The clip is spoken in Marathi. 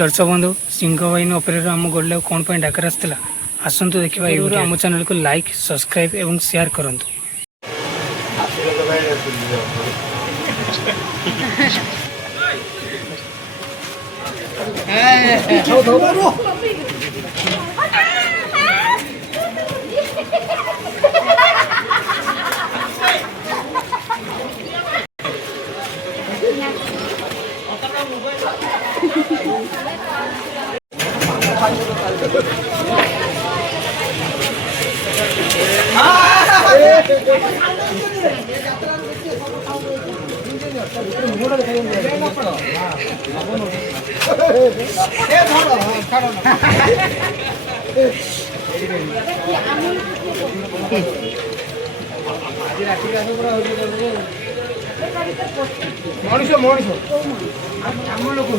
दर्शक बंधु सिंह बाहिनी अपेक्षा आम गड़े कौन डाकर आसाला आसतु देखा ये आम चैनल को लाइक सब्सक्राइब और शेयर करूँ। मनीष मनीष आम लोक